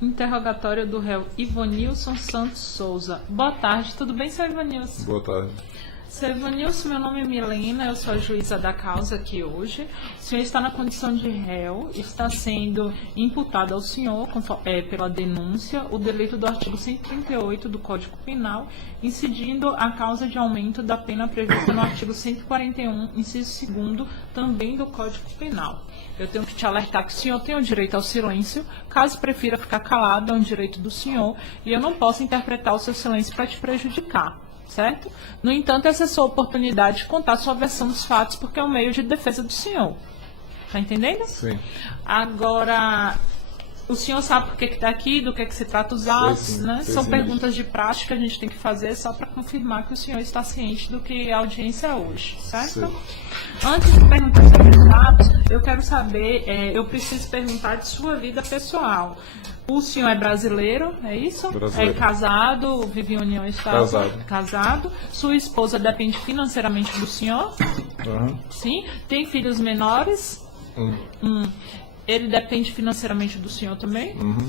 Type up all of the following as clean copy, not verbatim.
Interrogatório do réu Ivanilson Santos Souza. Boa tarde, tudo bem, senhor Ivanilson? Boa tarde. Senhor Ivanilson, meu nome é Milena, eu sou a juíza da causa aqui hoje. O senhor está na condição de réu, está sendo imputado ao senhor pela denúncia o delito do artigo 138 do Código Penal, incidindo a causa de aumento da pena prevista no artigo 141, inciso 2º, também do Código Penal. Eu tenho que te alertar que o senhor tem o direito ao silêncio, caso prefira ficar calado, é um direito do senhor, e eu não posso interpretar o seu silêncio para te prejudicar. Certo? No entanto, essa é a sua oportunidade de contar a sua versão dos fatos, porque é um meio de defesa do senhor. Tá entendendo? Sim. Agora, o senhor sabe por que está aqui, do que se trata os autos, né? São perguntas de prática que a gente tem que fazer só para confirmar que o senhor está ciente do que a audiência é hoje, certo? Sim. Antes de perguntar sobre os autos, eu quero saber, eu preciso perguntar de sua vida pessoal. O senhor é brasileiro, é isso? Brasileiro. É casado, vive em união estável? Casado. Casado. Sua esposa depende financeiramente do senhor? Uhum. Sim. Tem filhos menores? Ele depende financeiramente do senhor também? Uhum.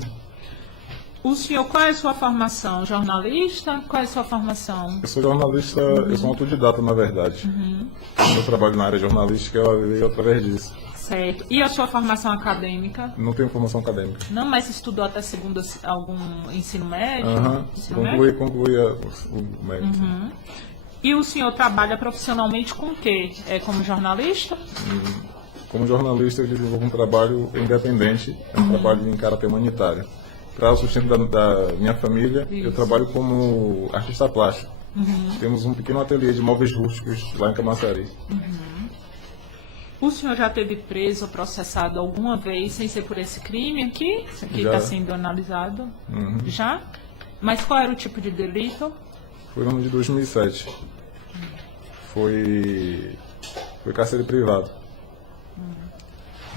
O senhor, qual é a sua formação? Jornalista? Qual é a sua formação? Eu sou jornalista, eu sou um autodidata, na verdade. Eu trabalho na área jornalística e através disso. Certo. E a sua formação acadêmica? Não tenho formação acadêmica. Não, mas estudou até algum ensino médio? Uhum. Ensino médio? Concluí o médio. E o senhor trabalha profissionalmente com o quê? Como jornalista? Como jornalista, eu desenvolvo um trabalho independente, um trabalho em caráter humanitário. Para o sustento da minha família, Isso. eu trabalho como artista plástico. Temos um pequeno ateliê de móveis rústicos lá em Camaçari. O senhor já teve preso ou processado alguma vez sem ser por esse crime aqui? Isso aqui Já. está sendo analisado. Já? Mas qual era o tipo de delito? Foi no ano de 2007. Foi cárcere privado.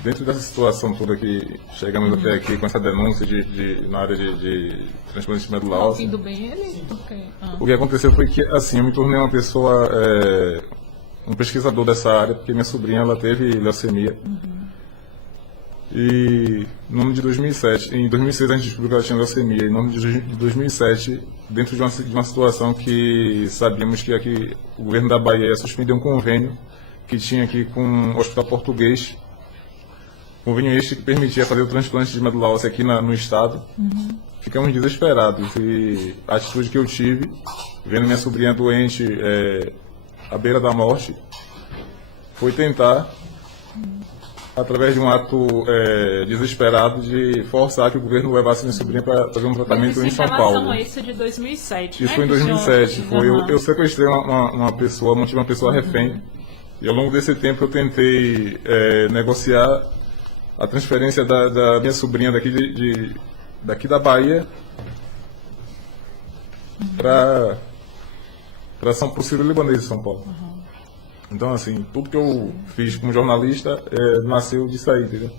Dentro dessa situação toda que chegamos até aqui com essa denúncia na área de transplante de medula óssea, Ouvindo bem ele? Okay. o que aconteceu foi que assim, eu me tornei uma pessoa, um pesquisador dessa área, porque minha sobrinha ela teve leucemia. E no ano de 2007, em 2006 a gente descobriu que ela tinha leucemia, e no ano de 2007, dentro de uma situação que sabíamos que aqui o governo da Bahia ia suspender um convênio que tinha aqui com o Hospital Português, convênio este que permitia fazer o transplante de medula óssea aqui no estado. Ficamos desesperados e a atitude que eu tive, vendo minha sobrinha doente à beira da morte, foi tentar, através de um ato desesperado, de forçar que o governo levasse minha sobrinha para fazer um tratamento em São Paulo. Isso de 2007, Isso né, foi em 2007. Uhum. Eu sequestrei uma pessoa, mantive uma pessoa refém, e ao longo desse tempo eu tentei negociar a transferência da minha sobrinha daqui da Bahia para o Sírio-Libanês de São Paulo. Então, assim, tudo que eu fiz como jornalista nasceu disso aí, entendeu?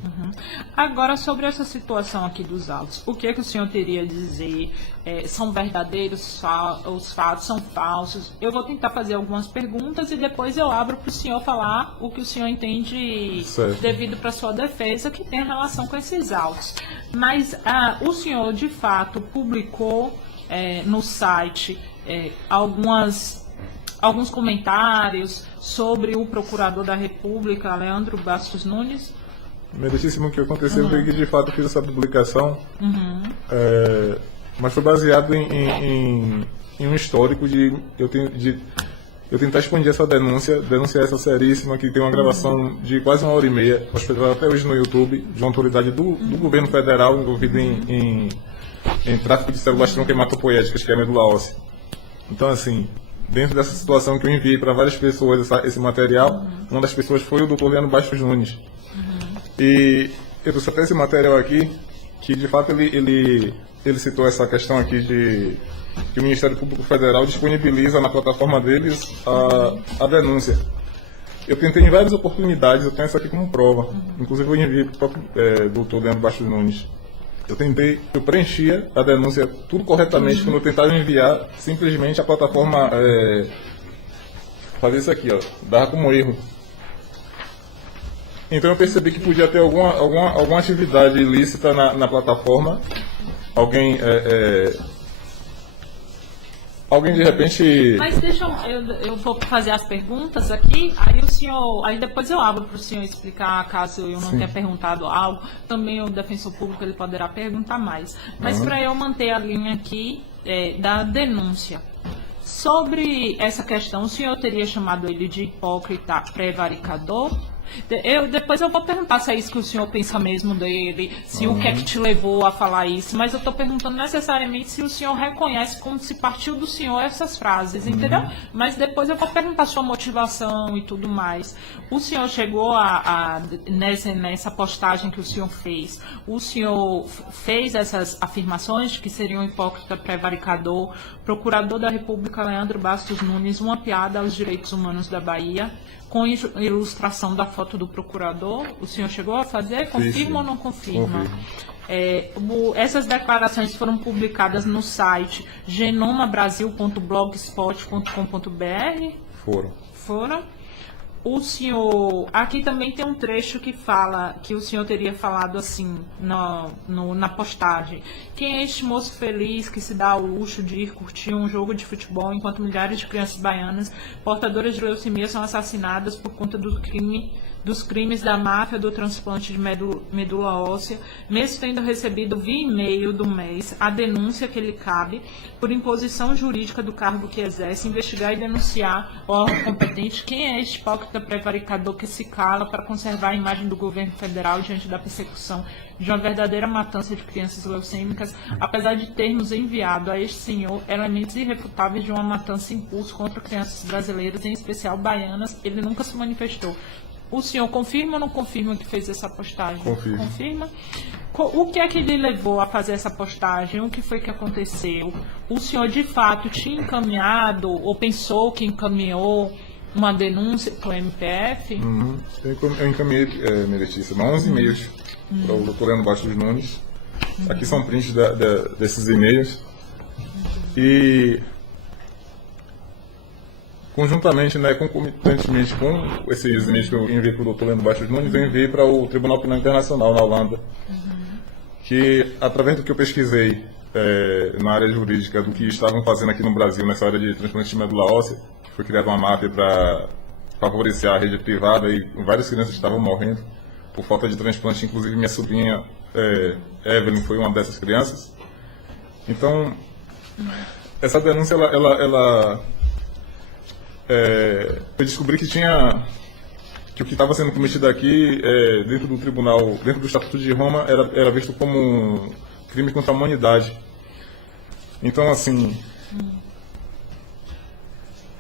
Agora, sobre essa situação aqui dos autos, o que é que o senhor teria a dizer? São verdadeiros os fatos, são falsos? Eu vou tentar fazer algumas perguntas e depois eu abro para o senhor falar o que o senhor entende Certo. devido para a sua defesa que tem relação com esses autos. Mas o senhor, de fato, publicou no site alguns comentários sobre o procurador da República, Leandro Bastos Nunes? Meritíssimo, o que aconteceu foi que, de fato, eu fiz essa publicação, mas foi baseado em um histórico de eu tentar expandir essa denunciar essa seríssima, que tem uma gravação de quase 1h30, hospedada até hoje no YouTube, de uma autoridade do governo federal envolvida em tráfico de células tronco-hematopoéticas, que é a medula óssea. Então, assim, dentro dessa situação que eu enviei para várias pessoas esse material, uma das pessoas foi o Dr. Leandro Bastos Nunes. E eu trouxe até esse material aqui, que de fato ele citou essa questão aqui de que o Ministério Público Federal disponibiliza na plataforma deles a denúncia. Eu tentei em várias oportunidades, eu tenho essa aqui como prova. Inclusive eu enviei para o próprio Dr. Leandro Bastos Nunes. Eu preenchia a denúncia tudo corretamente, quando eu tentava enviar, simplesmente a plataforma fazia isso aqui, ó, dava como erro. Então eu percebi que podia ter alguma atividade ilícita na plataforma, alguém alguém de repente... Mas deixa eu vou fazer as perguntas aqui, aí depois eu abro para o senhor explicar, caso eu não tenha perguntado algo. Também o defensor público ele poderá perguntar mais. Mas para eu manter a linha aqui da denúncia. Sobre essa questão, o senhor teria chamado ele de hipócrita prevaricador? Depois eu vou perguntar se é isso que o senhor pensa mesmo dele, se o que é que te levou a falar isso, mas eu estou perguntando necessariamente se o senhor reconhece como se partiu do senhor essas frases, entendeu? Mas depois eu vou perguntar sua motivação e tudo mais. O senhor chegou nessa postagem que o senhor fez essas afirmações de que seria um hipócrita prevaricador, procurador da República Leandro Bastos Nunes, uma piada aos direitos humanos da Bahia, com ilustração da foto do procurador. O senhor chegou a fazer? Confirma ou não confirma? Essas declarações foram publicadas no site genomabrasil.blogspot.com.br? Foram. O senhor... Aqui também tem um trecho que fala, que o senhor teria falado assim, na postagem. Quem é este moço feliz que se dá ao luxo de ir curtir um jogo de futebol enquanto milhares de crianças baianas portadoras de leucemia são assassinadas por conta dos crimes da máfia do transplante de medula óssea, mesmo tendo recebido via e-mail do mês a denúncia que lhe cabe, por imposição jurídica do cargo que exerce, investigar e denunciar o órgão competente. Quem é este hipócrita prevaricador que se cala para conservar a imagem do governo federal diante da persecução de uma verdadeira matança de crianças leucêmicas, apesar de termos enviado a este senhor elementos irrefutáveis de uma matança em curso contra crianças brasileiras, em especial baianas, ele nunca se manifestou. O senhor confirma ou não confirma que fez essa postagem? Confirma. O que é que lhe levou a fazer essa postagem? O que foi que aconteceu? O senhor, de fato, tinha encaminhado ou pensou que encaminhou uma denúncia para o MPF? Eu encaminhei, Meretícia, 11 e-mails para o doutor Leandro Bastos Nunes. Aqui são prints desses e-mails. E... conjuntamente, concomitantemente com esses e-mails que eu enviei para o doutor Leandro Bastos Nunes, eu enviei para o Tribunal Penal Internacional na Holanda, que, através do que eu pesquisei na área jurídica, do que estavam fazendo aqui no Brasil, nessa área de transplante de medula óssea, foi criada uma máfia para favorecer a rede privada e várias crianças estavam morrendo por falta de transplante, inclusive minha sobrinha Evelyn foi uma dessas crianças. Então, essa denúncia, eu descobri que o que estava sendo cometido aqui dentro do tribunal, dentro do Estatuto de Roma, era visto como um crime contra a humanidade. Então, assim,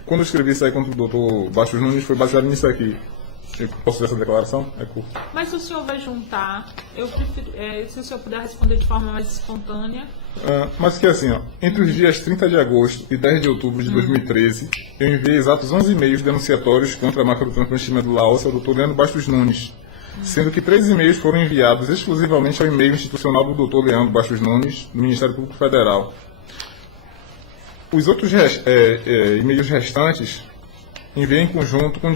quando eu escrevi isso aí contra o doutor Bastos Nunes, foi baseado nisso aqui. Eu posso ver essa declaração? É curto. Mas se o senhor vai juntar, eu prefiro, se o senhor puder responder de forma mais espontânea. Mas que assim, entre os dias 30 de agosto e 10 de outubro de 2013, eu enviei exatos 11 e-mails denunciatórios contra a máfia do transplante de medula óssea ao Dr. Leandro Bastos Nunes, sendo que 3 e-mails foram enviados exclusivamente ao e-mail institucional do Dr. Leandro Bastos Nunes, do Ministério Público Federal. Os outros e-mails restantes enviei em conjunto com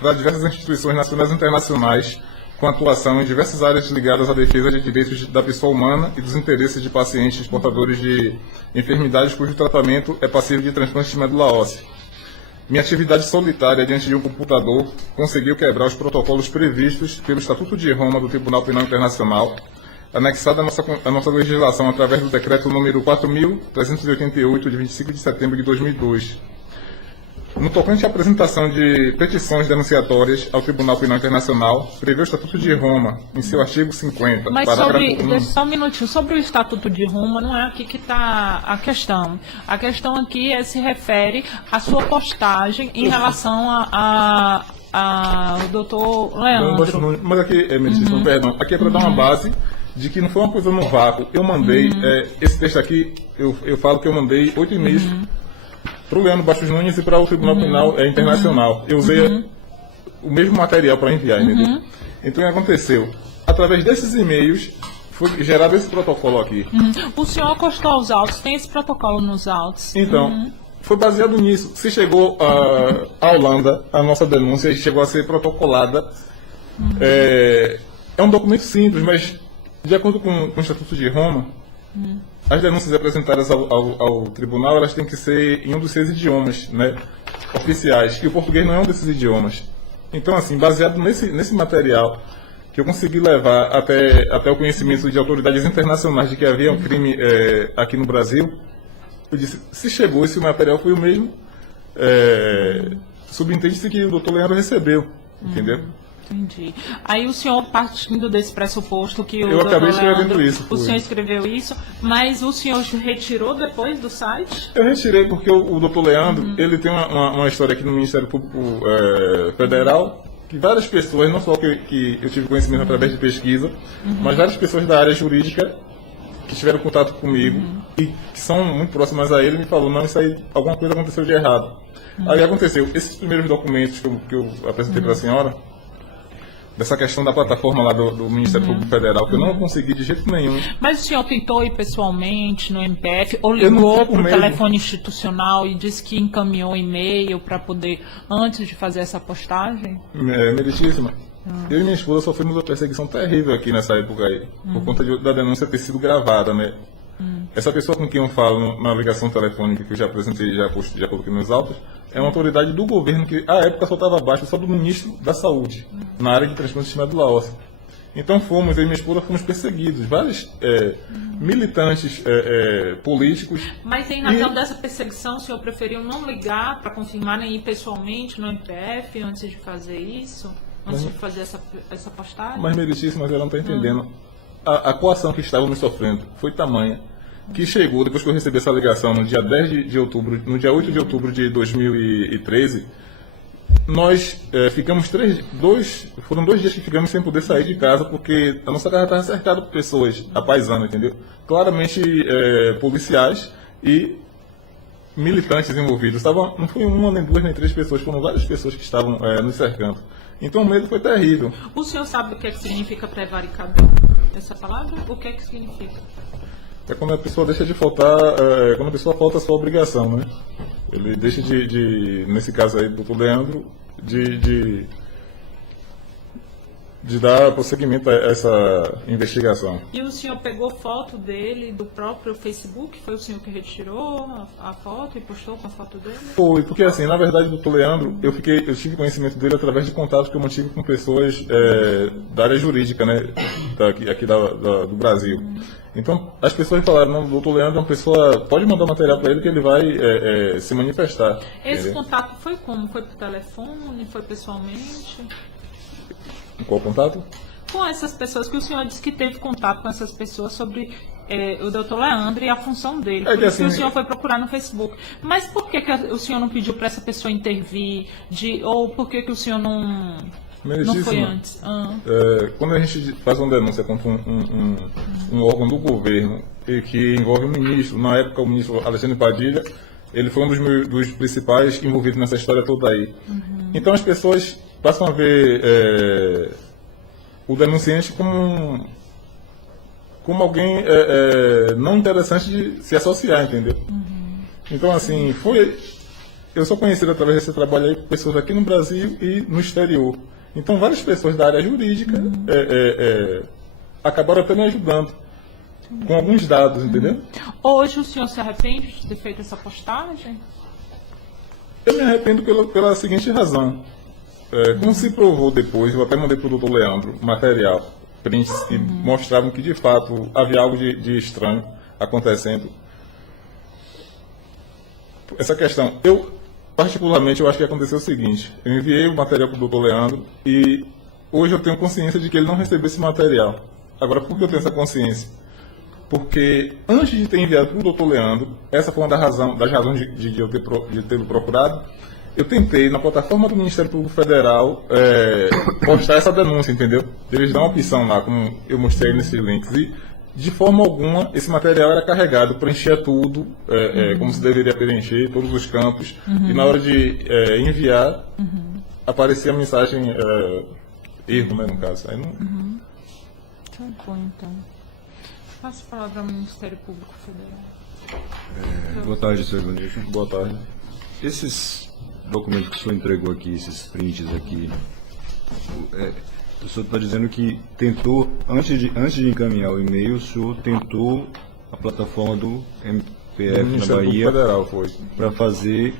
para diversas instituições nacionais e internacionais, com atuação em diversas áreas ligadas à defesa de direitos da pessoa humana e dos interesses de pacientes portadores de enfermidades cujo tratamento é passível de transplante de medula óssea. Minha atividade solitária diante de um computador conseguiu quebrar os protocolos previstos pelo Estatuto de Roma do Tribunal Penal Internacional, anexado à nossa legislação através do decreto número 4.388, de 25 de setembro de 2002. No tocante à apresentação de petições denunciatórias ao Tribunal Penal Internacional, prevê o Estatuto de Roma, em seu artigo 50, Mas parágrafo 1. Só um minutinho, sobre o Estatuto de Roma, não é aqui que está a questão. A questão aqui se refere à sua postagem em relação ao doutor Leandro. Mas aqui, perdão, aqui é para dar uma base de que não foi uma coisa no vácuo. Eu mandei, esse texto aqui, eu falo que eu mandei 8 e-mails para o Leandro Bastos Nunes e para o Tribunal Penal Internacional. Eu usei o mesmo material para enviar, entendeu? Então, o que aconteceu? Através desses e-mails, foi gerado esse protocolo aqui. O senhor acostou aos autos, tem esse protocolo nos autos. Então, foi baseado nisso. Se chegou à Holanda, a nossa denúncia chegou a ser protocolada. É um documento simples, mas, de acordo com o Estatuto de Roma, As denúncias apresentadas ao tribunal, elas têm que ser em um dos 6 idiomas, né, oficiais, e o português não é um desses idiomas. Então, assim, baseado nesse material, que eu consegui levar até o conhecimento de autoridades internacionais de que havia um crime aqui no Brasil, eu disse, se chegou, se o material foi o mesmo, subentende-se que o doutor Leandro recebeu, entendeu? Entendi. Aí o senhor, partindo desse pressuposto que o Eu acabei doutor escrevendo Leandro, isso. o senhor escreveu isso, mas o senhor retirou depois do site? Eu retirei porque o doutor Leandro, ele tem uma história aqui no Ministério Público Federal, que várias pessoas, não só que eu tive conhecimento através de pesquisa, mas várias pessoas da área jurídica que tiveram contato comigo e que são muito próximas a ele, me falou, não, isso aí, alguma coisa aconteceu de errado. Aí aconteceu, esses primeiros documentos que eu apresentei para a senhora, dessa questão da plataforma lá do Ministério Público Federal, que eu não consegui de jeito nenhum. Mas o senhor tentou ir pessoalmente no MPF ou ligou para o telefone institucional e disse que encaminhou e-mail para poder, antes de fazer essa postagem? Meritíssima. Eu e minha esposa sofremos uma perseguição terrível aqui nessa época aí, por conta da denúncia ter sido gravada, né? Essa pessoa com quem eu falo na ligação telefônica, que eu já apresentei, já coloquei nos autos, é uma autoridade do governo que, à época, só estava abaixo só do ministro da Saúde, na área de transplante de medula óssea. Então eu e minha esposa fomos perseguidos, vários militantes políticos. Mas em razão dessa perseguição, o senhor preferiu não ligar para confirmar nem ir pessoalmente no MPF antes de fazer isso? Antes de fazer essa postagem? Mas, meritíssima, você não está entendendo. A coação que estávamos sofrendo foi tamanha que chegou, depois que eu recebi essa ligação no dia 10 de outubro, no dia 8 de outubro de 2013, nós ficamos foram 2 dias que ficamos sem poder sair de casa, porque a nossa casa estava cercada por pessoas, a paisana, entendeu? Claramente policiais e militantes envolvidos. Não foi uma, nem 2, nem 3 pessoas, foram várias pessoas que estavam nos cercando. Então o medo foi terrível. O senhor sabe o que significa prevaricador? Essa palavra? O que significa? É quando a pessoa deixa de faltar, quando a pessoa falta a sua obrigação, né? Ele deixa nesse caso aí, do doutor Leandro, de dar prosseguimento a essa investigação. E o senhor pegou foto dele do próprio Facebook? Foi o senhor que retirou a foto e postou com a foto dele? Foi, porque assim, na verdade, o doutor Leandro, eu tive conhecimento dele através de contatos que eu mantive com pessoas da área jurídica, né? Aqui do Brasil. Então, as pessoas falaram, não, o doutor Leandro é uma pessoa, pode mandar material para ele que ele vai se manifestar. Esse contato foi como? Foi por telefone? Foi pessoalmente? Qual contato? Com essas pessoas, que o senhor disse que teve contato com essas pessoas sobre o doutor Leandro e a função dele. Por isso que o senhor foi procurar no Facebook. Mas por que o senhor não pediu para essa pessoa intervir? Ou por que o senhor não foi antes? Quando a gente faz uma denúncia contra um órgão do governo e que envolve o ministro, na época o ministro Alexandre Padilha, ele foi um dos principais envolvidos nessa história toda aí. Então as pessoas passam a ver o denunciante como alguém não interessante de se associar, entendeu? Então, assim, eu sou conhecido através desse trabalho aí por pessoas aqui no Brasil e no exterior. Então, várias pessoas da área jurídica acabaram até me ajudando com alguns dados, entendeu? Hoje o senhor se arrepende de ter feito essa postagem? Eu me arrependo pela seguinte razão. Como se provou depois, eu até mandei para o doutor Leandro material, prints que mostravam que de fato havia algo de estranho acontecendo. Essa questão, particularmente, eu acho que aconteceu o seguinte: eu enviei o material para o doutor Leandro e hoje eu tenho consciência de que ele não recebeu esse material. Agora, por que eu tenho essa consciência? Porque antes de ter enviado para o doutor Leandro, essa foi uma das razões de eu ter procurado. Eu tentei, na plataforma do Ministério Público Federal, postar essa denúncia, entendeu? Eles dão uma opção lá, como eu mostrei nesses links. E, de forma alguma, esse material era carregado, preenchia tudo, como se deveria preencher, todos os campos. E na hora de enviar, aparecia a mensagem erro, né, no caso. Aí não... Tá bom, então. Passo a palavra ao Ministério Público Federal. Boa tarde, senhor Ivanilson. Boa tarde. Esses documentos que o senhor entregou aqui, esses prints aqui, o senhor está dizendo que tentou, antes de encaminhar o e-mail, o senhor tentou a plataforma do Do MPF na Ministério Público Bahia Federal foi. para fazer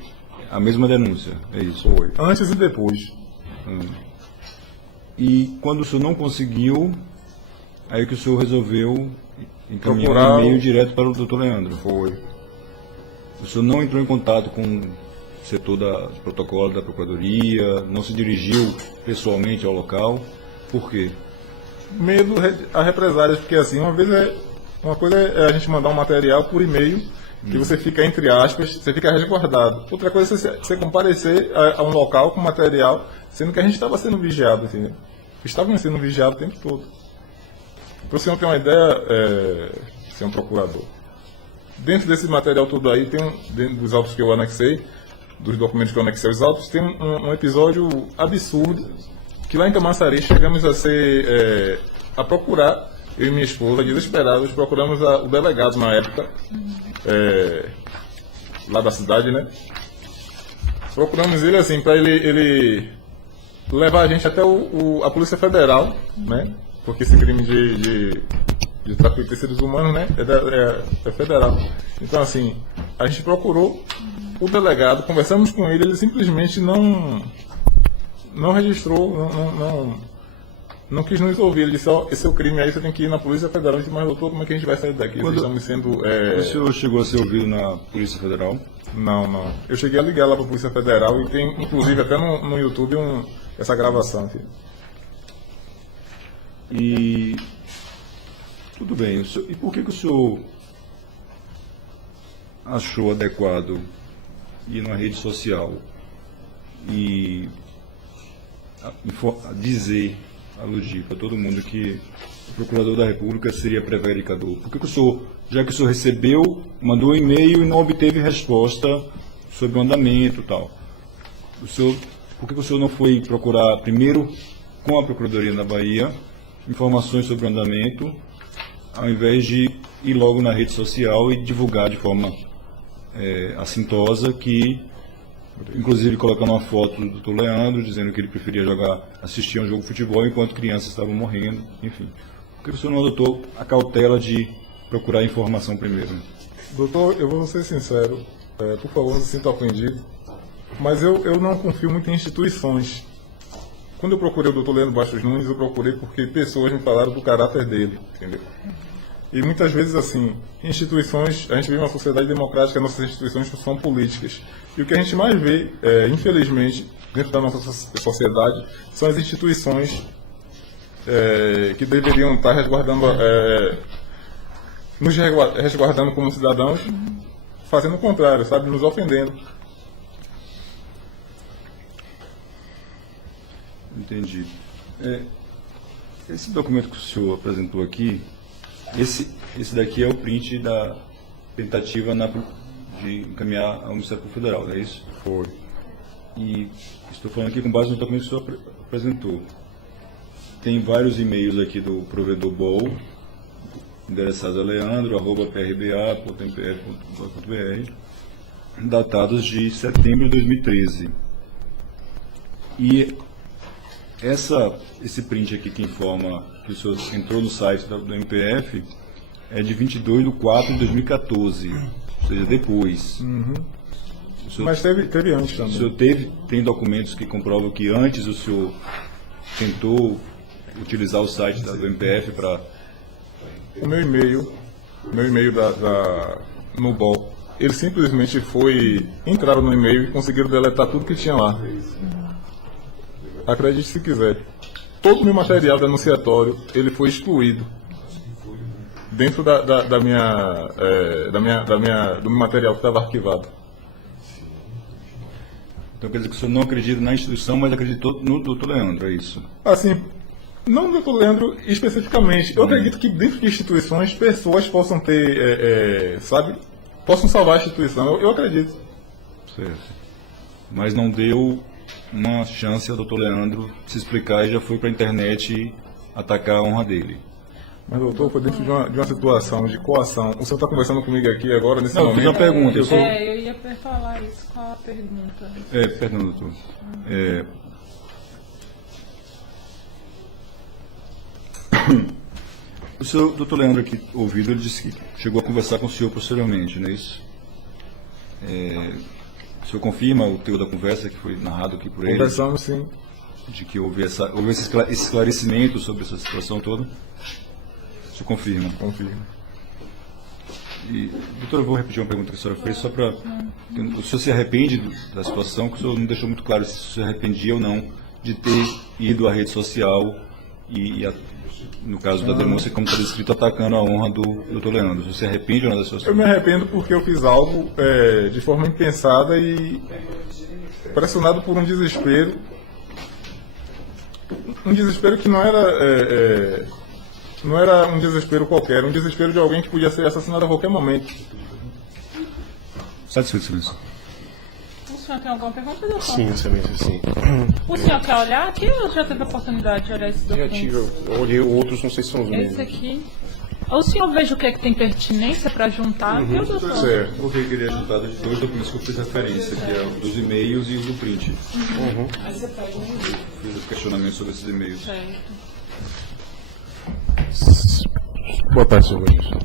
a mesma denúncia, é isso? Foi. Antes e depois. E quando o senhor não conseguiu, aí que o senhor resolveu encaminhar Procurar um e-mail direto para o doutor Leandro. Foi. O senhor não entrou em contato com o setor de protocolo da Procuradoria, não se dirigiu pessoalmente ao local. Por quê? Medo a represálias, porque assim, uma coisa é a gente mandar um material por e-mail, que você fica, entre aspas, você fica resguardado. Outra coisa é você comparecer a um local com material, sendo que a gente estava sendo vigiado, entendeu? Estavam sendo vigiados o tempo todo. Para você não ter uma ideia, ser um procurador. Dentro desse material todo aí, dentro dos autos que eu anexei, dos documentos que eu anexei aos autos, tem um episódio absurdo, que lá em Camaçari chegamos a procurar, eu e minha esposa, desesperados, procuramos o delegado na época, lá da cidade, né? Procuramos ele assim, para ele levar a gente até a Polícia Federal, né? Porque esse crime de tráfico de seres humanos, né? É federal. Então, assim, a gente procurou o delegado, conversamos com ele simplesmente não registrou, não quis nos ouvir. Ele disse: esse é o crime aí, você tem que ir na Polícia Federal. Eu disse: mas doutor, como é que a gente vai sair daqui? Estamos sendo... O senhor chegou a ser ouvido na Polícia Federal? Não. Eu cheguei a ligar lá para a Polícia Federal e tem, inclusive, até no YouTube essa gravação aqui. E tudo bem. E por que o senhor achou adequado ir na rede social e dizer, aludir para todo mundo que o Procurador da República seria prevaricador? Por que o senhor, já que o senhor recebeu, mandou um e-mail e não obteve resposta sobre o andamento e tal, por que o senhor não foi procurar primeiro com a Procuradoria da Bahia informações sobre o andamento, ao invés de ir logo na rede social e divulgar de forma assintosa, que inclusive colocando uma foto do Dr. Leandro dizendo que ele preferia assistir a um jogo de futebol enquanto crianças estavam morrendo, enfim. Por que o senhor não adotou a cautela de procurar a informação primeiro? Doutor, eu vou ser sincero, por favor, não se sinta ofendido, mas eu não confio muito em instituições. Quando eu procurei o Dr. Leandro Bastos Nunes, eu procurei porque pessoas me falaram do caráter dele, entendeu? E muitas vezes, assim, instituições, a gente vive uma sociedade democrática, nossas instituições são políticas. E o que a gente mais vê, infelizmente, dentro da nossa sociedade, são as instituições que deveriam estar nos resguardando como cidadãos, fazendo o contrário, sabe, nos ofendendo. Entendi. Esse documento que o senhor apresentou aqui, esse daqui é o print da tentativa de encaminhar ao Ministério Público Federal, não é isso? Foi. E estou falando aqui com base no documento que o senhor apresentou. Tem vários e-mails aqui do provedor BOL, endereçados a leandro@prba.mpf.br, datados de setembro de 2013. E esse print aqui que informa que o senhor entrou no site do MPF é de 22/4/2014, ou seja, depois. Uhum. Senhor, mas teve antes também. O senhor tem documentos que comprovam que antes o senhor tentou utilizar o site do MPF para... O meu e-mail no BOL, eles simplesmente entraram no e-mail e conseguiram deletar tudo que tinha lá. Acredite se quiser. Todo o meu material denunciatório, ele foi excluído dentro do meu material que estava arquivado. Então quer dizer que o senhor não acredita na instituição, mas acreditou no Dr. Leandro, é isso? Assim, não no Dr. Leandro especificamente. Eu acredito que dentro de instituições, pessoas possam ter, possam salvar a instituição. Eu acredito. Certo. Mas não deu uma chance ao Dr. Leandro se explicar e já foi para a internet atacar a honra dele. Mas, doutor, foi dentro de uma situação de coação. O senhor está conversando comigo aqui agora, nesse momento? Não, fiz uma pergunta. Eu ia falar isso. Qual a pergunta? Perdão, doutor. O senhor, doutor Leandro, aqui ouvido, ele disse que chegou a conversar com o senhor posteriormente, não é isso? O senhor confirma o teor da conversa que foi narrado aqui por ele? Conversamos, sim. De que houve esse esclarecimento sobre essa situação toda? O senhor confirma? Confirmo. E, doutor, eu vou repetir uma pergunta que a senhora fez, só para... O senhor se arrepende da situação, que o senhor não deixou muito claro se o senhor se arrependia ou não de ter ido à rede social no caso da denúncia, como está descrito, atacando a honra do doutor Leandro. Você se arrepende ou não da situação? Eu me arrependo porque eu fiz algo de forma impensada e pressionado por um desespero. Um desespero que não era um desespero qualquer, um desespero de alguém que podia ser assassinado a qualquer momento. Satisfeito, silêncio. O senhor tem alguma pergunta, doutor? Sim, excelência, sim. O senhor quer olhar aqui ou já teve a oportunidade de olhar esse Já documento? tive, eu olhei outros, não sei se são os Esse mesmos. aqui. O senhor veja o que é que tem pertinência para juntar, viu, doutor? Certo. Porque eu queria juntar de dois documentos que eu fiz referência, que é o dos e-mails e o do print. Fiz os questionamentos sobre esses e-mails. Certo. Boa tarde, senhor Vanilson.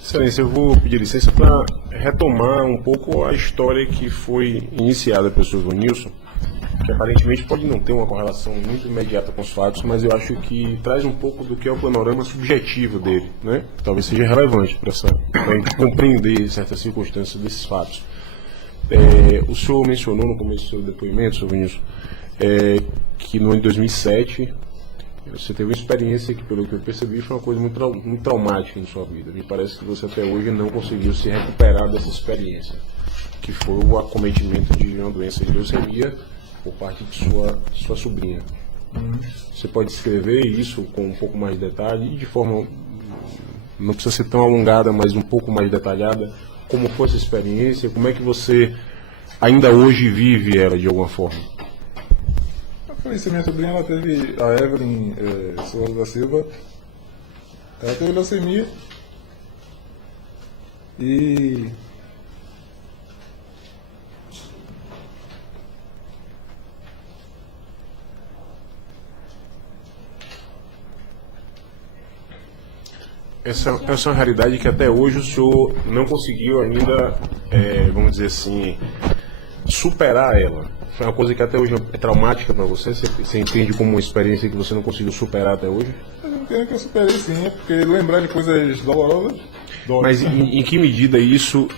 Excelência, eu vou pedir licença para retomar um pouco a história que foi iniciada pelo senhor Vanilson, que aparentemente pode não ter uma correlação muito imediata com os fatos, mas eu acho que traz um pouco do que é o panorama subjetivo dele, né? Talvez seja relevante para a gente compreender certas circunstâncias desses fatos. O senhor mencionou no começo do seu depoimento, senhor Vanilson, que no ano de 2007 você teve uma experiência que, pelo que eu percebi, foi uma coisa muito traumática em sua vida. Me parece que você até hoje não conseguiu se recuperar dessa experiência, que foi o acometimento de uma doença de leucemia por parte de sua sobrinha. Você pode descrever isso com um pouco mais de detalhe e de forma, não precisa ser tão alongada, mas um pouco mais detalhada, como foi essa experiência, como é que você ainda hoje vive ela de alguma forma? Minha sobrinha, ela teve, a Evelyn Souza da Silva, ela teve leucemia e essa é uma realidade que até hoje o senhor não conseguiu ainda, vamos dizer assim, superar ela. Foi uma coisa que até hoje é traumática para você? Você entende como uma experiência que você não conseguiu superar até hoje? eu entendo que eu superei sim, porque lembrar de coisas dolorosas. Mas em que medida isso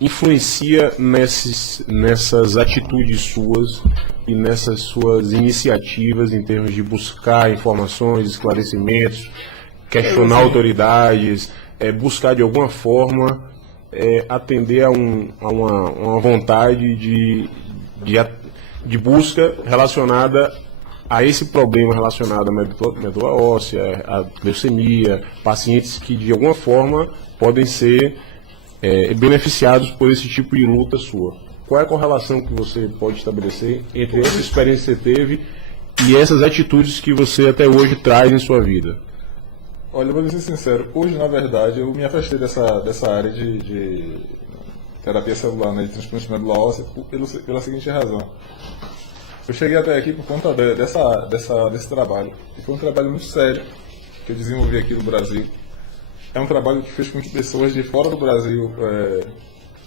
influencia nessas atitudes suas e nessas suas iniciativas em termos de buscar informações, esclarecimentos, questionar autoridades, buscar de alguma forma atender a uma vontade de busca relacionada a esse problema relacionado à medula óssea, à leucemia, pacientes que de alguma forma podem ser beneficiados por esse tipo de luta sua. Qual é a correlação que você pode estabelecer entre essa experiência que você teve e essas atitudes que você até hoje traz em sua vida? Olha, vou ser sincero, hoje na verdade eu me afastei dessa área de terapia celular, né, de transplante de medula óssea, pela seguinte razão. Eu cheguei até aqui por conta desse trabalho, e foi um trabalho muito sério que eu desenvolvi aqui no Brasil. É um trabalho que fez com que pessoas de fora do Brasil,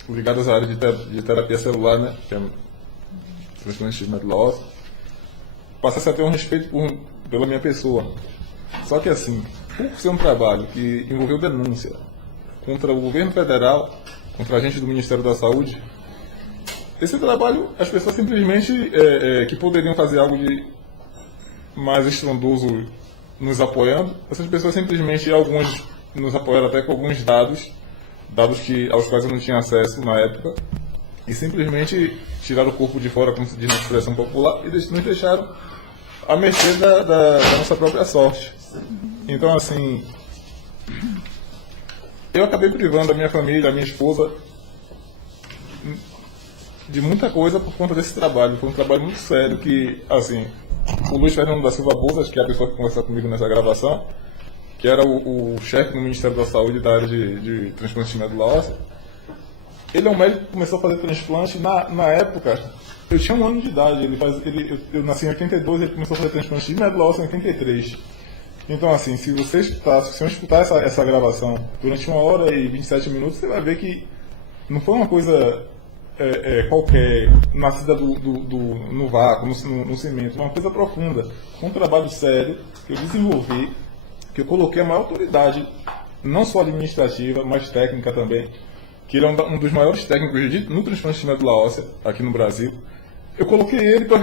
ligadas à área de terapia celular, né, que é transplante de medula óssea, passassem a ter um respeito pela minha pessoa. Só que assim, por ser um trabalho que envolveu denúncia contra o governo federal, contra a gente do Ministério da Saúde, esse trabalho, as pessoas simplesmente que poderiam fazer algo de mais estrondoso nos apoiando, essas pessoas simplesmente, alguns nos apoiaram até com alguns dados aos quais eu não tinha acesso na época, e simplesmente tiraram o corpo de fora, como se diz na expressão popular, e nos deixaram à mercê da nossa própria sorte. Então, assim, eu acabei privando a minha família, a minha esposa, de muita coisa por conta desse trabalho. Foi um trabalho muito sério que, assim, o Luiz Fernando da Silva Bouzas, que é a pessoa que conversou comigo nessa gravação, que era o chefe do Ministério da Saúde da área de transplante de medula óssea, ele é um médico que começou a fazer transplante na época eu tinha 1 ano de idade, eu nasci em 82, ele começou a fazer transplante de medula óssea em 83. Então, assim, se você escutar essa gravação durante 1 hora e 27 minutos, você vai ver que não foi uma coisa qualquer, nascida no vácuo, no cimento, uma coisa profunda. Foi um trabalho sério que eu desenvolvi, que eu coloquei a maior autoridade, não só administrativa, mas técnica também, que ele é um dos maiores técnicos no transplante de medula óssea aqui no Brasil. Eu coloquei ele para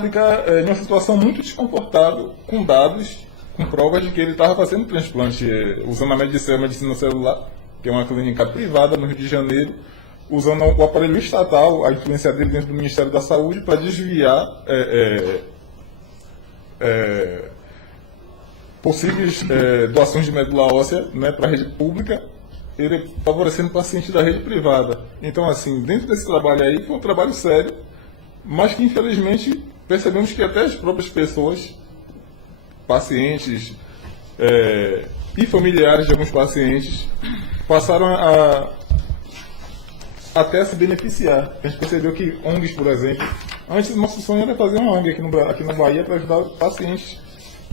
ficar em uma situação muito desconfortável, com dados, com provas de que ele estava fazendo transplante, usando a medicina celular, que é uma clínica privada no Rio de Janeiro, usando o aparelho estatal, a influência dele dentro do Ministério da Saúde, para desviar possíveis doações de medula óssea, né, para a rede pública, ele favorecendo pacientes da rede privada. Então, assim, dentro desse trabalho aí, foi um trabalho sério, mas que, infelizmente, percebemos que até as próprias pessoas, pacientes e familiares de alguns pacientes, passaram até a se beneficiar. A gente percebeu que ONGs, por exemplo, antes nosso sonho era fazer uma ONG aqui na Bahia para ajudar pacientes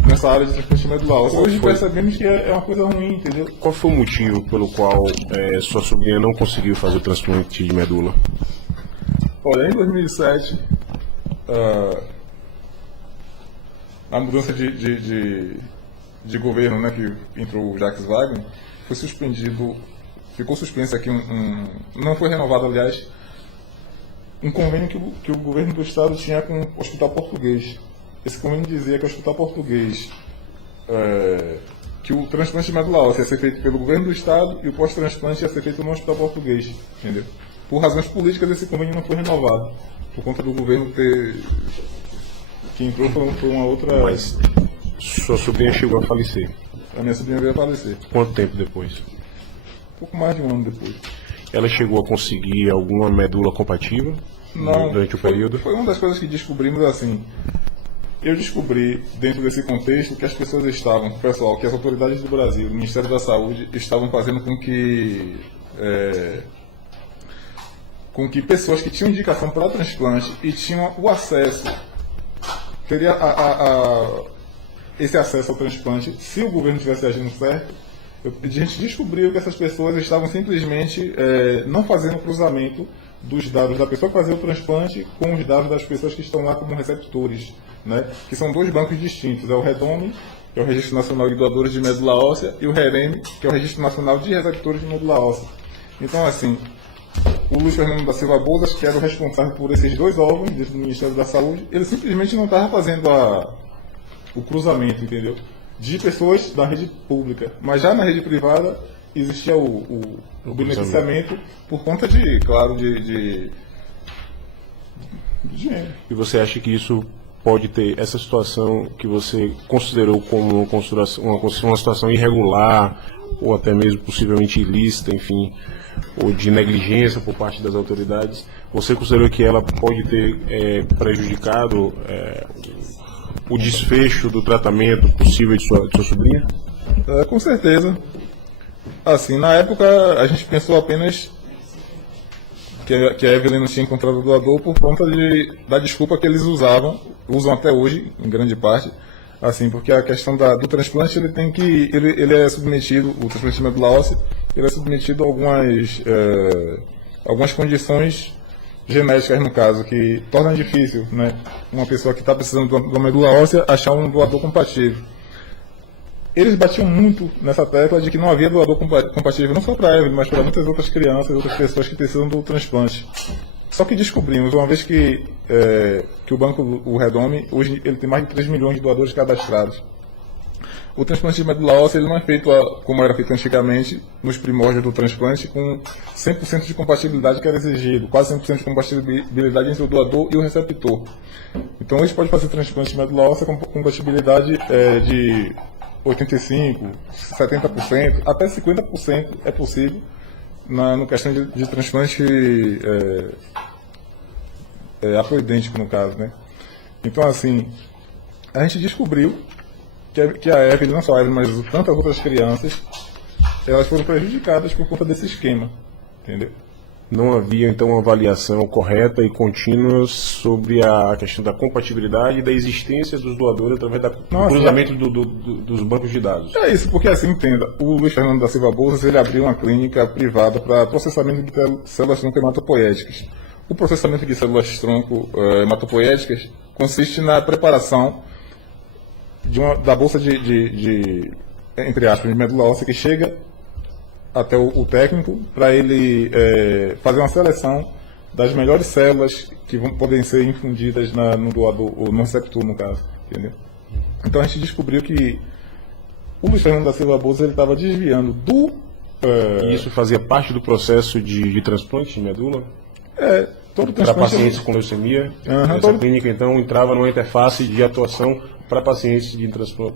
nessa área de transplante de medula óssea. Hoje percebemos que é uma coisa ruim, entendeu? Qual foi o motivo pelo qual sua sobrinha não conseguiu fazer o transplante de medula? Olha, em 2007, a mudança de governo, né, que entrou o Jacques Wagner, ficou suspenso aqui não foi renovado, aliás, um convênio que o governo do estado tinha com o Hospital Português. Esse convênio dizia que o Hospital Português, que o transplante de medula óssea ia ser feito pelo governo do estado e o pós-transplante ia ser feito no Hospital Português, entendeu? Por razões políticas, esse convênio não foi renovado, por conta do governo que entrou foi uma outra... Mas sua sobrinha chegou a falecer? A minha sobrinha veio a falecer. Quanto tempo depois? Pouco mais de 1 ano depois. Ela chegou a conseguir alguma medula compatível durante o período? Foi uma das coisas que descobrimos, assim. Eu descobri, dentro desse contexto, que as pessoas estavam, pessoal, que as autoridades do Brasil, o Ministério da Saúde, estavam fazendo com que pessoas que tinham indicação para transplante e tinham o acesso, teria esse acesso ao transplante, se o governo estivesse agindo certo. A gente descobriu que essas pessoas estavam simplesmente não fazendo cruzamento dos dados da pessoa que fazia o transplante com os dados das pessoas que estão lá como receptores, né? Que são 2 bancos distintos, é o REDOME, que é o Registro Nacional de Doadores de Medula Óssea, e o REREME, que é o Registro Nacional de Receptores de Medula Óssea. Então, assim, o Luiz Fernando da Silva Bouzas, que era o responsável por esses 2 órgãos dentro do Ministério da Saúde, ele simplesmente não estava fazendo o cruzamento, entendeu? De pessoas da rede pública. Mas já na rede privada existia o beneficiamento por conta de dinheiro. E você acha que isso pode ter, essa situação que você considerou como uma situação irregular, ou até mesmo possivelmente ilícita, enfim, ou de negligência por parte das autoridades, você considerou que ela pode ter prejudicado o desfecho do tratamento possível de sua sobrinha? Com certeza. Assim, na época a gente pensou apenas que a Evelyn não tinha encontrado o doador por conta da desculpa que eles usam até hoje, em grande parte, assim, porque a questão do transplante, ele é submetido, o transplante de medula óssea, ele é submetido a algumas condições genéticas, no caso, que torna difícil, né, uma pessoa que está precisando de uma medula óssea achar um doador compatível. Eles batiam muito nessa tecla de que não havia doador compatível, não só para a Evelyn, mas para muitas outras crianças, outras pessoas que precisam do transplante. Só que descobrimos, uma vez que o banco, o REDOME, hoje ele tem mais de 3 milhões de doadores cadastrados. O transplante de medula óssea ele não é feito como era feito antigamente, nos primórdios do transplante, com 100% de compatibilidade que era exigido, quase 100% de compatibilidade entre o doador e o receptor. Então hoje pode fazer transplante de medula óssea com compatibilidade de 85%, 70%, até 50% é possível na questão de transplante haploidêntico, no caso, né? Então, assim, a gente descobriu que a Evelyn, não só a Evelyn, mas tantas outras crianças, elas foram prejudicadas por conta desse esquema, entendeu? não havia então uma avaliação correta e contínua sobre a questão da compatibilidade e da existência dos doadores através do cruzamento dos bancos de dados. É isso, porque assim, entenda, o Luiz Fernando da Silva Bolsas, ele abriu uma clínica privada para processamento de células tronco hematopoéticas. O processamento de células tronco hematopoéticas consiste na preparação da bolsa entre aspas, de medula óssea que chega até o técnico para ele fazer uma seleção das melhores células que podem ser infundidas no doador, ou no receptor, no caso. Entendeu? Então a gente descobriu que o Luiz Fernando da Silva Bolsas estava desviando E isso fazia parte do processo de transplante de medula? Todo Para transplante. pacientes com leucemia? Aham, Essa clínica, então, entrava numa interface de atuação para pacientes de transplante.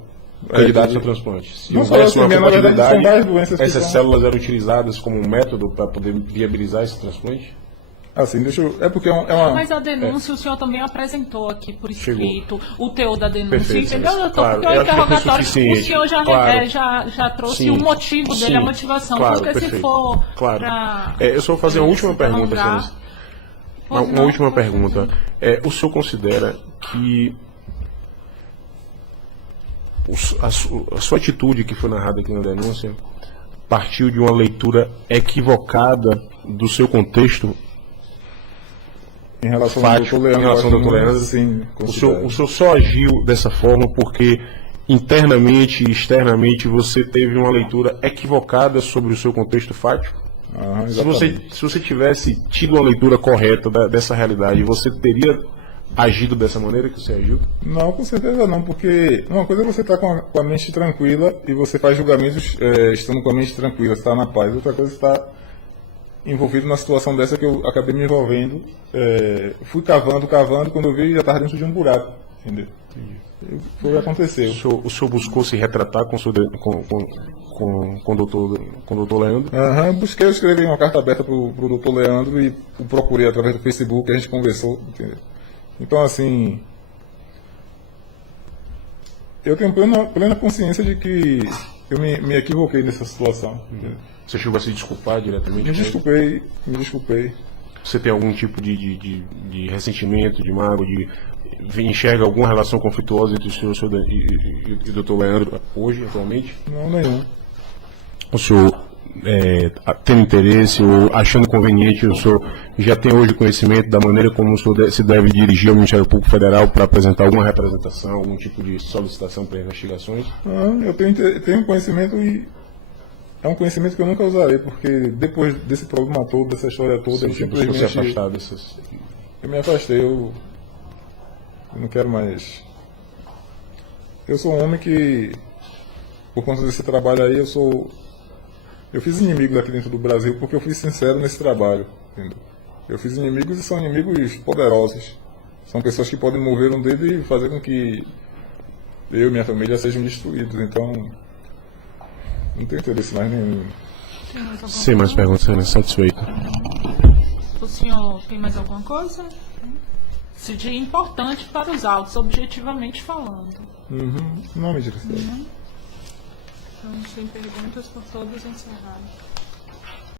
Candidatos a transplante. Se Não só houvesse uma leucemia, na verdade, são compatibilidade, várias doenças que essas são- células eram utilizadas como um método para poder viabilizar esse transplante? Assim, é porque é uma. Mas a denúncia o senhor também apresentou aqui por Chegou. escrito, o teor da denúncia, Perfeito, entendeu, doutor? claro, Porque o eu acho que foi interrogatório, o suficiente, senhor já, claro. já trouxe Sim, o motivo dele, sim, a motivação, claro, porque se perfeito, for claro. pra... Eu só vou fazer uma última pra pergunta, lembrar- senhores. Pode Uma não, última pode pergunta. O senhor considera que a sua atitude que foi narrada aqui na denúncia partiu de uma leitura equivocada do seu contexto? Em relação Fático, ao Dr. Leandro, em relação ao Dr. eu acho Leandro, sim, O senhor só agiu dessa forma porque internamente e externamente você teve uma leitura equivocada sobre o seu contexto fático? Se você tivesse tido uma leitura correta dessa realidade, você teria agido dessa maneira que você agiu? Não, com certeza não, porque uma coisa é você estar com a mente tranquila e você faz julgamentos estando com a mente tranquila, você está na paz. Outra coisa é você estar envolvido numa situação dessa que eu acabei me envolvendo. Fui cavando, quando eu vi já estava dentro de um buraco, entendeu? Foi o que aconteceu. O senhor buscou se retratar com o doutor Leandro? Eu escrevi uma carta aberta para o Dr. Leandro e o procurei através do Facebook, a gente conversou, entendeu? Então, assim, eu tenho plena consciência de que eu me equivoquei nessa situação. Entendeu? Você chegou a se desculpar diretamente? Me desculpei. Você tem algum tipo de ressentimento, de mágoa, enxerga alguma relação conflituosa entre o senhor e o Dr. Leandro hoje, atualmente? Não, nenhum. O senhor tendo interesse ou achando conveniente, o senhor já tem hoje conhecimento da maneira como o senhor se deve dirigir ao Ministério Público Federal para apresentar alguma representação, algum tipo de solicitação para investigações? Eu tenho conhecimento e é um conhecimento que eu nunca usarei, porque depois desse problema todo, dessa história toda, eu simplesmente... se afastar dessas... Eu me afastei, eu não quero mais... Eu sou um homem que, por conta desse trabalho aí, eu fiz inimigos aqui dentro do Brasil porque eu fui sincero nesse trabalho, entendeu? Eu fiz inimigos e são inimigos poderosos. São pessoas que podem mover um dedo e fazer com que eu e minha família sejam destruídos. Então, não tenho interesse mais nenhum. Sem mais perguntas, satisfeito. O senhor tem mais alguma coisa? Esse dia é importante para os autos, objetivamente falando. Não me diga. Então, sem perguntas, por todos encerrados.